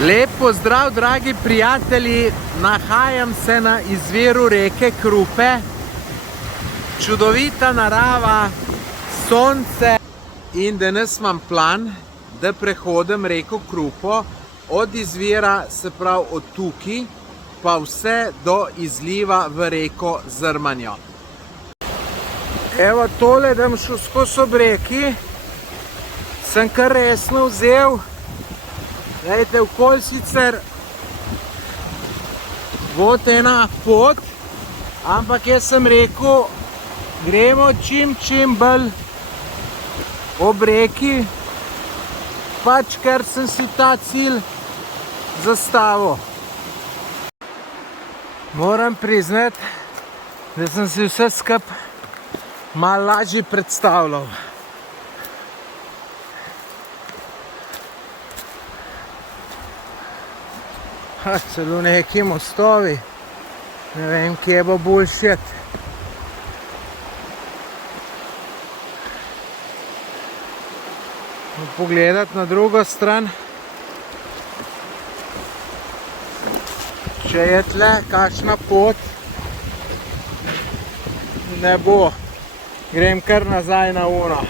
Lep pozdrav, dragi prijatelji, nahajam se na izviru reke Krupe. Čudovita narava, sonce in danes imam plan, da prehodim reko Krupo od izvira, se pravi od tukaj, pa vse do izliva v reko Zrmanjo. Evo tole, da bom šel skozi ob reki, sem kar resno vzel. Glejte, okoli sicer vod ena pot, ampak jaz sem rekel, gremo čim bolj ob reki, pač ker sem si ta cilj zastavil. Moram priznati, da sem si vse skupaj malo lažje predstavljal. Celo neki mostovi, ne vem, kje bo bullshit. Pogledati na drugo stran, če je tle kakšna pot, ne bo. Grem kar nazaj na uno.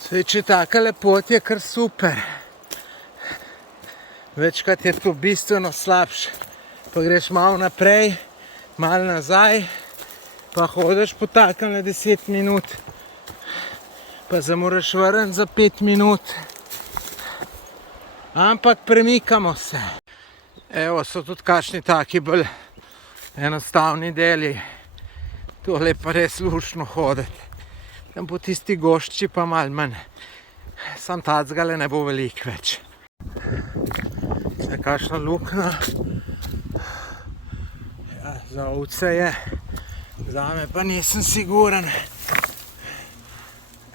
Saj, če takale pot je kar super. Večkrat je to bistveno slabše, pa greš malo naprej, malo nazaj, pa hodiš po takem na 10 minut, pa zamoraš vrniti za 5 minut. Ampak premikamo se. Evo, so tudi kakšni taki bolj enostavni deli. Tole pa res luštno hoditi. Tam po tisti gošči pa malo manj. Sam tacgale ne bo veliko več. Kakšna luknja. Ja, za ovce je, zame pa nisem siguren.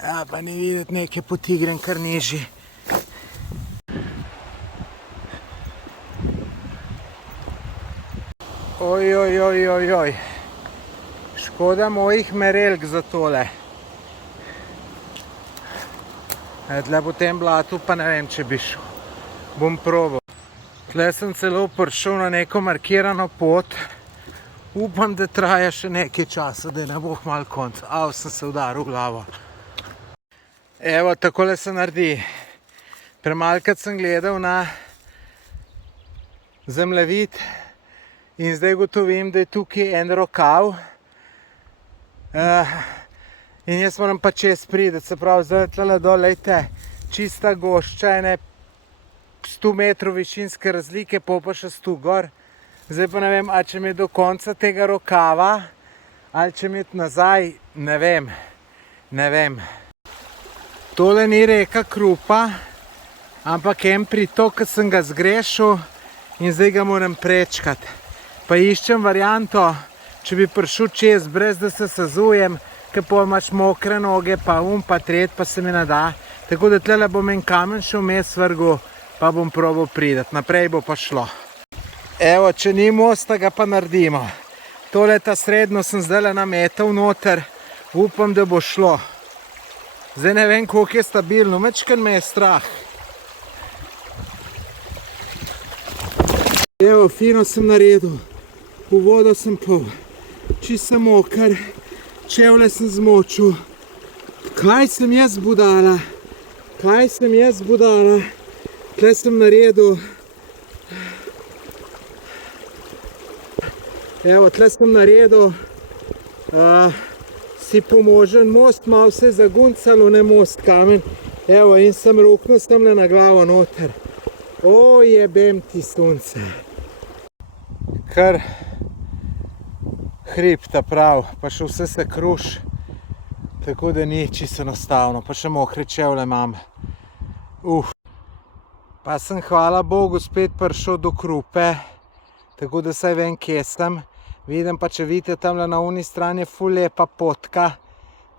Ja, pa ni videti neke poti, grem kar nižji. Oj. Škoda mojih merelk za tole. Tle po tem blatu pa ne vem, če bi šel. Bom probal. Tle sem celo prišel na neko markirano pot. Upam, da traja še nekaj časa, da ne bo malo konc. Au, sem se udaril v glavo. Evo, takole se naredi. Premalkrat sem gledal na zemljevid in zdaj gotovim, da je tukaj en rokav. In jaz moram pa čez priti, se pravi, zdaj tle dol, lejte, čista gošča, ene 100 metrov višinske razlike, pa še 100 gor. Zdaj pa ne vem, a če mi je do konca tega rokava, ali če mi je nazaj, ne vem. Tole ni reka Krupa, ampak en pritok, ki sem ga zgrešil in zdaj ga moram prečkati. Pa iščem varianto, če bi prišel čez, brez da se sezujem, ker pa imaš mokre noge, pa pa tret, pa se mi ne da. Tako da tle bom en kamen še vmes vrgel, pa bom probal priti. Naprej bo pa šlo. Evo, če ni mosta, ga pa naredimo. Tole ta srednjo sem zdaj nametal noter, upam, da bo šlo. Zdaj ne vem, koliko je stabilno, mečken me je strah. Evo, fino sem naredil. V vodo sem pol. Čist sem moker, čevlje sem zmočil. Kaj sem jaz budala? Tle sem naredil. Evo, tle sem naredil si pomožen most, malo se je zaguncalo, ne most, kamen. Evo, in sem ruknil sem na glavo noter. O, jebem ti sonce. Kar hribta prav, pa še vse se kruš, tako da ni čisto enostavno, pa še mokre čevlje imam. Pa sem, hvala Bogu, spet prišel do Krupe, tako da saj vem, kje sem. Vidim pa, če vidite, tamle na uni strani je ful lepa potka,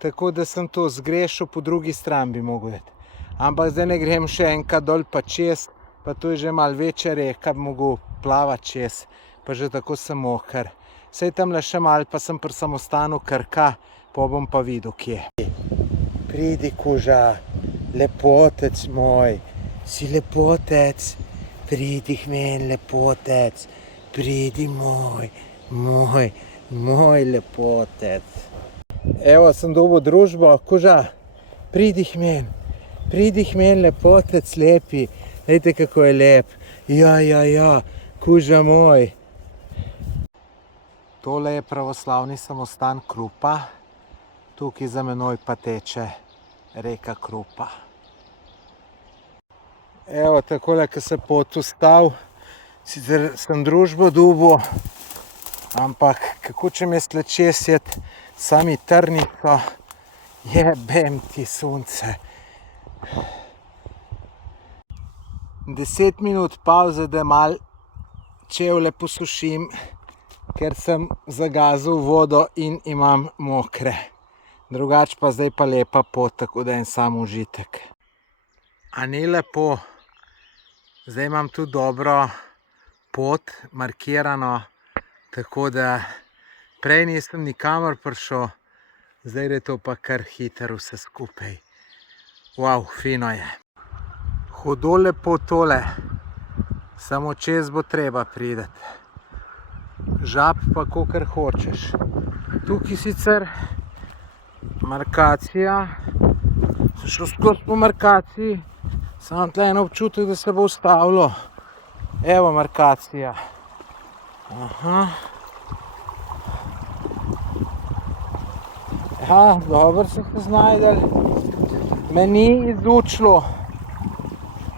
tako da sem to zgrešil, po drugi strani bi mogel iti. Ampak zdaj ne grem še enkrat dol pa čez, pa to je že malo večja reka, bi mogel plavati čez, pa že tako sem moker. Sej tamle še malo, pa sem pri samostanu Krka, pa bom pa videl, kje. Pridi, kuža, lepotec moj, si lepotec. Pridi k meni, lepotec. Pridi moj lepotec. Evo, sem dobil družbo. Kuža, pridi k meni, lepotec lepi. Glejte, kako je lep. Ja, kuža moj. Tole je pravoslavni samostan Krupa. Tukaj za menoj pa teče reka Krupa. Evo, takole, ko se pot ustavil, sicer sem družbo dobil, ampak kako če me sleče sjet sami trnico, jebem ti sunce. 10 minut pauze, da mal čevlje posušim, ker sem zagazil vodo in imam mokre. Drugač pa zdaj pa lepa pot, tako da en sam užitek. A ni lepo? Zdaj imam tu dobro pot, markirano, tako da prej nisem nikamor prišel, zdaj je to pa kar hitro vse skupaj. Wow, fino je. Hudo lepo tole, samo čez bo treba priti. Žab pa kakor hočeš. Tukaj sicer markacija, sem šel skozi po markaciji, sam tle en občutek, da se bo ustavilo. Evo markacija. Aha. Ja, dobro so se znajdeli. Me ni izučilo,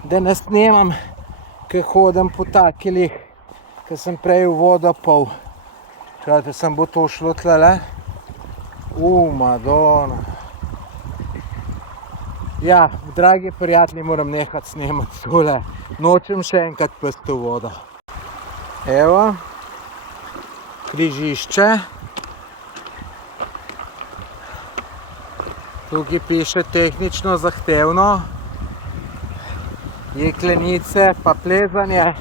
da ne snemam, ko hodim po takilih, ko sem prej v vodo pol. Čakajte, sem bo to šlo tlele. Madonna. Ja, dragi prijatelji, moram nehati snemati tole. Nočem še enkrat pesti v vodo. Evo, križišče. Tukaj piše tehnično zahtevno. Jeklenice pa plezanje.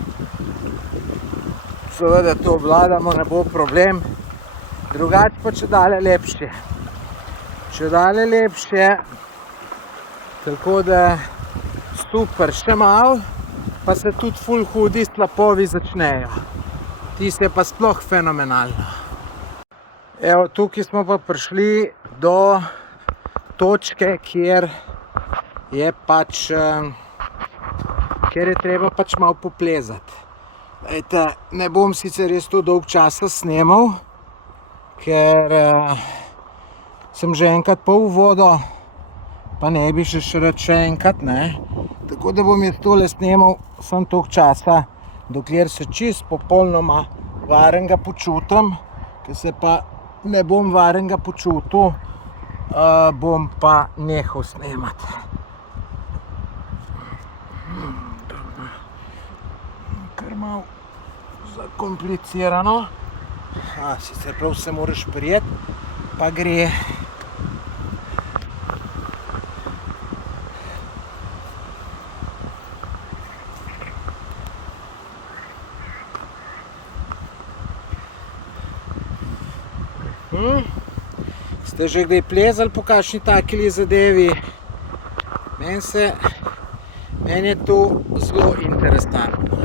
Seveda to obvladamo, ne bo problem. Drugače pa čedalje lepše. Čedalje lepše. Tako da super, še malo, pa se tudi ful hudi slapovi začnejo. Tisto je pa sploh fenomenalno. Evo, tukaj smo pa prišli do točke, kjer je treba pač malo poplezati. Dajte, ne bom sicer res to dolg časa snemal, ker sem že enkrat pol v vodo, pa ne bi še rad še enkrat, ne. Tako da bom jaz tole snemal samo toliko časa, dokler se čist popolnoma varenega počutim, ker se pa ne bom varenega počutil, bom pa nehal snemati. Kar malo zakomplicirano. Sicer prav se moraš prijeti, pa gre. Ste že kdaj plezali po kakšni takili zadevi? Meni je to zelo interesantno.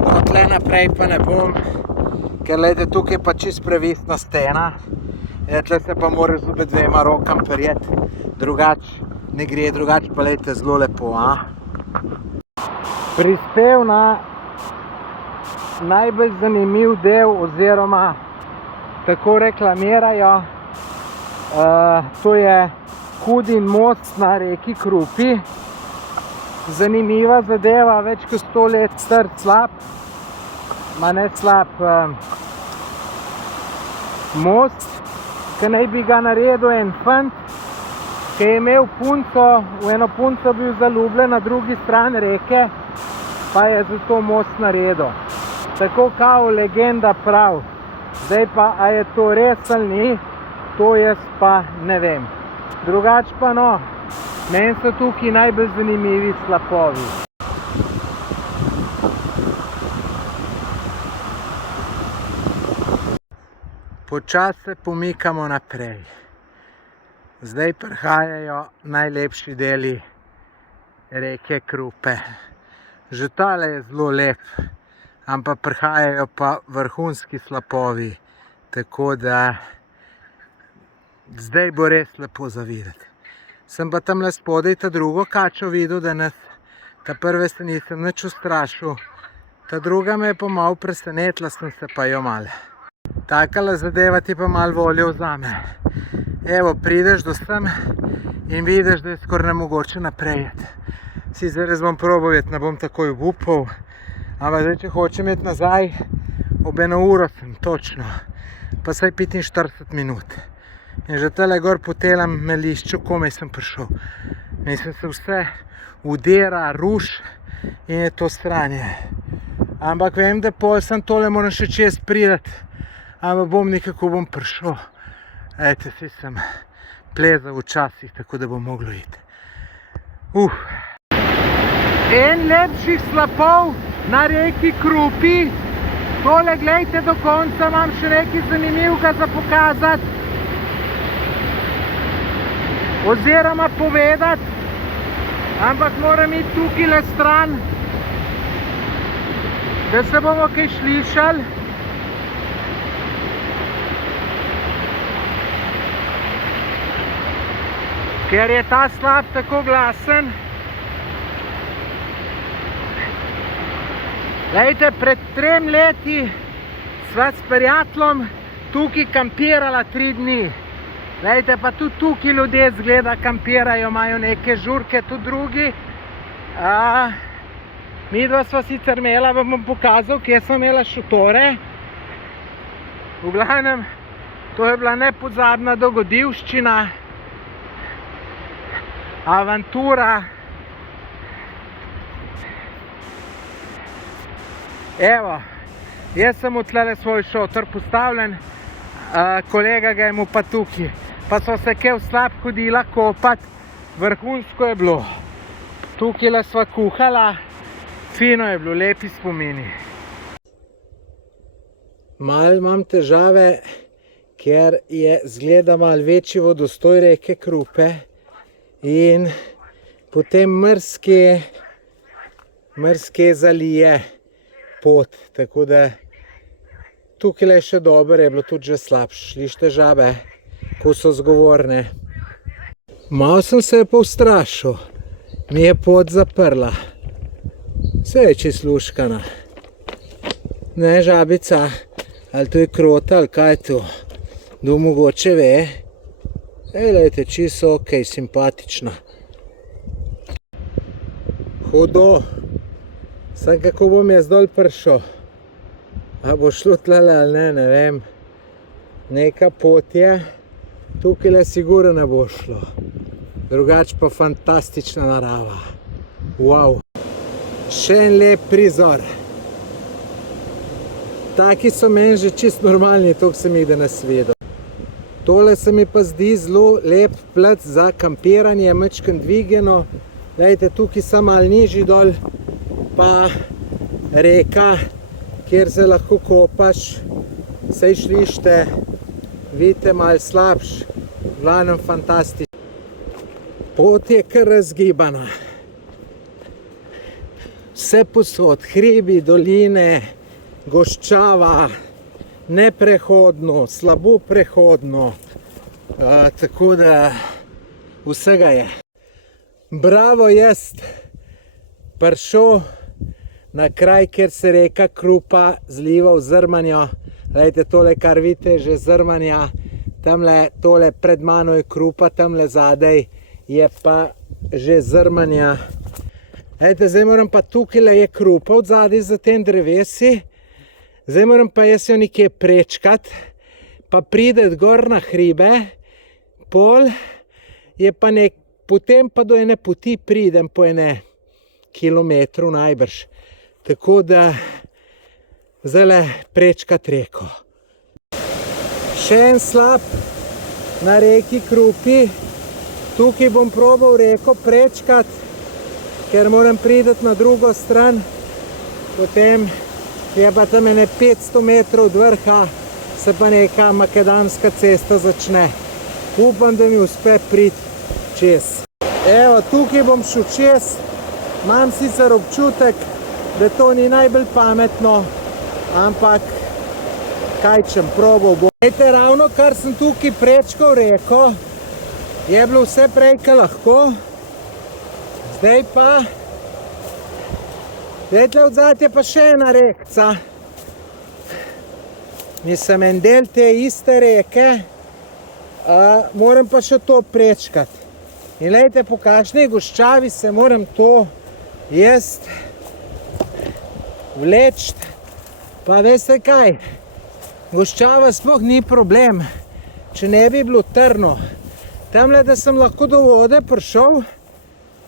No, tle naprej pa ne bom, ker glejte, tukaj je pa čist previsna stena. Tle se pa moraš z obedvema rokam prijeti, drugač ne gre, drugač pa glejte, zelo lepo, Prispel na najbolj zanimiv del, oziroma tako reklamirajo, to je Hudin most na reki Krupi. Zanimiva zadeva, več kot 100 let star slab, most, ki naj bi ga naredil en fant, ki je imel punco, v eno punco bil zaljubljen na drugi strani reke, pa je zato most naredil. Tako kao legenda prav. Zdaj pa, a je to res ali ni, to jaz pa ne vem. Drugač pa no, meni so tukaj najbolj zanimivi slapovi. Počasi se pomikamo naprej. Zdaj prihajajo najlepši deli reke Krupe. Že tale je zelo lep, ampak prihajajo pa vrhunski slapovi. Tako da zdaj bo res lepo za videti. Sem pa tamle spodaj ta drugo kačo videl danes. Ta prve se nisem nič ustrašil. Ta druga me je pa malo presenetila, sem se pa jo malo. Takala zadeva ti pa malo voljo vzame. Evo, prideš do sem in vidiš, da je skoraj nemogoče naprej iti. Sicer res bom probal iti, ne bom takoj obupal. Ampak zdaj, če hočem iti nazaj, ob 1 uro sem, točno. Pa saj 45 minut. In že tale gor po telem melišču, komaj sem prišel. Mislim, se vse udera, ruš in je to stranje. Ampak vem, da pol sem tole moram še čez priti. Ampak bom nekako bom prišel. Ejte, si sem plezal včasih, tako da bom moglo iti. En lepših slapov na reki Krupi. Tole gledajte do konca, imam še nekaj zanimivega za pokazati. Oziroma povedati, ampak moram iti tukaj le stran, da se bomo kaj slišali. Ker je ta slap tako glasen. Glejte, pred 3 leti sva s prijateljem tukaj kampirala 3 dni. Glejte, pa tudi tukaj ljudje zgleda kampirajo, imajo neke žurke, tudi drugi. Midva sva sicer imela, vam bom pokazal, kje sem imela šotore. V glavnem, to je bila nepozabna dogodivščina. Avantura. Evo, jaz sem odtlele svoj šotor postavljen, kolega ga je mu pa tukaj. Pa so se kaj v slap hodila kopat, vrhunsko je bilo. Tukaj sva kuhala, fino je bilo, lepi spomini. Malo imam težave, ker je zgleda malo večji vodostoj reke Krupe in potem mrske zalije pot, tako da tukaj je še dobro, je bilo tudi že slabše. Slište žabe, ko so zgovorne. Malo sem se pa ustrašil, mi je pot zaprla. Vse je čisto luškana. Ne žabica, ali to je krota, ali kaj je to. Kdo mogoče ve. Glejte, čisto ok, simpatična. Hudo. Sam kako bom jaz dol prišel. A bo šlo tlele ali ne, ne vem. Neka pot je. Tukaj sigurno ne bo šlo. Drugače pa fantastična narava. Wow. Še en lep prizor. Taki so meni že čist normalni, toliko sem jih danes videl. Tole se mi pa zdi zelo lep plac za kampiranje, majčkeno dvigeno. Glejte, tukaj sem malo nižji dol, pa reka, kjer se lahko kopaš. Saj šlište, vidite, malo slabš, v glavnem fantastično. Pot je kar razgibana. Vse posod, hribi, doline, goščava, neprehodno, slabo prehodno, tako da vsega je. Bravo, jaz prišel na kraj, kjer se reka Krupa zliva v Zrmanjo. Glejte, tole, kar vidite, že Zrmanja, tamle, tole pred mano je Krupa, tamle zadaj je pa že Zrmanja. Glejte, zdaj moram pa tukaj je Krupa od zadaj za tem drevesi. Zdaj moram pa jaz jo nekje prečkat, pa prideti gor na hribe, pol je pa potem pa do ene poti pridem po 1 kilometru najbrž. Tako da zdaj prečkat reko. Še en slap na reki Krupi. Tukaj bom probal reko prečkat, ker moram prideti na drugo stran. Potem je pa tam 500 metrov od vrha, se pa neka makadamska cesta začne. Upam, da mi uspe priti čez. Evo, tukaj bom šel čez. Imam sicer občutek, da to ni najbolj pametno, ampak kaj čem, probal bom. Ejte, ravno kar sem tukaj prečkal reko, je bilo vse prej, kar lahko. Zdaj pa, tle odzad je pa še ena rekca. Mislim, en del te iste reke, moram pa še to prečkati. In lejte, po kakšni goščavi se moram to jaz vleči. Pa veste kaj, goščava sploh ni problem, če ne bi bilo trno. Tamle, da sem lahko do vode prišel,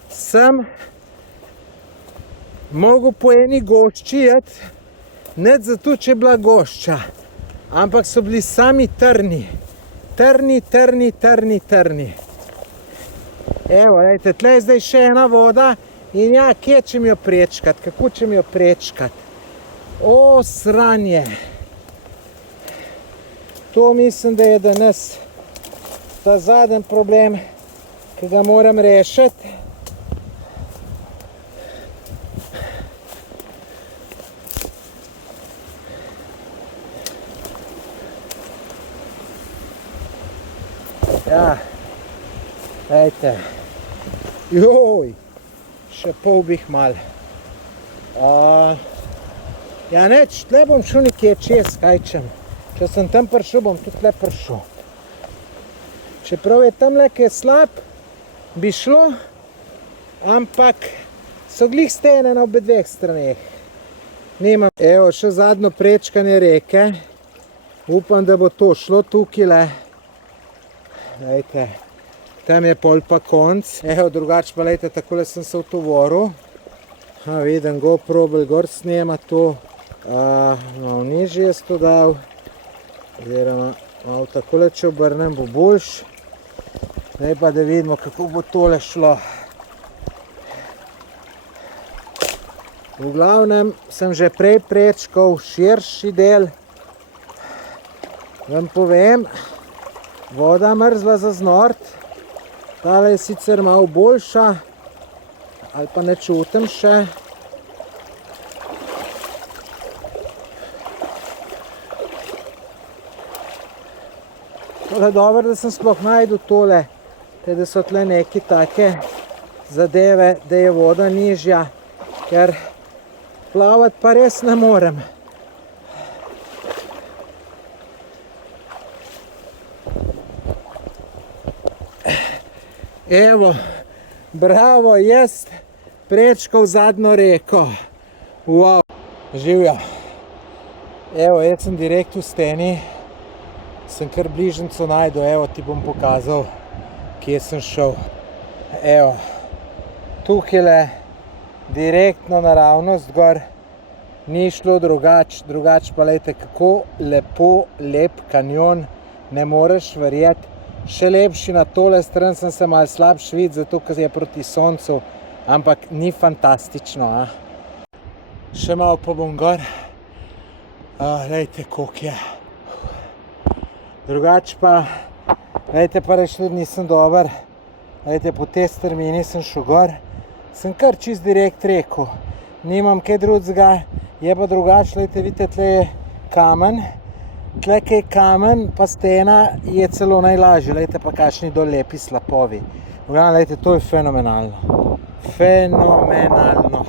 sem mogel po eni gošči iti, nič zato, če je bila gošča, ampak so bili sami trni. Trni. Evo, lejte, tle je zdaj še ena voda in ja, kje čem jo prečkat, kako čem jo prečkat. O, sranje. To mislim, da je danes ta zadnji problem, ki ga moram rešiti. Ja, ejte, joj, še pol bih mal. Ja, neč, tle bom šel nekje čez, kaj čem. Če sem tam prišel, bom tudi tle prišel. Čeprav je tamle, ki je slab, bi šlo, ampak so glih stene na obe dveh straneh. Nimam. Evo, še zadnjo prečkanje reke. Upam, da bo to šlo tukajle. Lejte, tam je pol pa konc. Evo, drugače pa lejte, takole sem se utovoril. Vidim, GoPro bolj gor snema to. Malo nižje jaz to dal. Oziroma, malo takole, če obrnem, bo boljš. Zdaj pa, da vidimo, kako bo tole šlo. V glavnem, sem že prej prečkal širši del. Vam povem, voda mrzla za znort. Tale je sicer malo boljša, ali pa ne čutim še. Tole dobro, da sem sploh najdel tole, da so tle neki take zadeve, da je voda nižja, ker plavati pa res ne morem. Evo, bravo, jaz prečkal zadnjo reko. Wow, živjo. Evo, jaz sem direkt v steni. Sem kar bližnjico najdel, evo, ti bom pokazal, kje sem šel. Evo, tukajle, direktno naravnost gor, ni šlo drugače pa lejte, kako lep kanjon, ne moreš verjeti. Še lepši na tole stran sem se malo slabš videl, zato ker je proti soncu, ampak ni fantastično. Še malo pa bom gor. Lejte, koliko je. Drugače pa, lejte, pa reč tudi nisem dober. Lejte, po tej strmini sem šel gor. Sem kar čist direkt rekel. Nimam kaj drugega, je pa drugače, lejte, vidite, tle je kamen. Tle, kaj je kamen, pa stena je celo najlažje. Lejte pa, kakšni dol lepi slapovi. V glavnem, lejte, to je fenomenalno. Fenomenalno.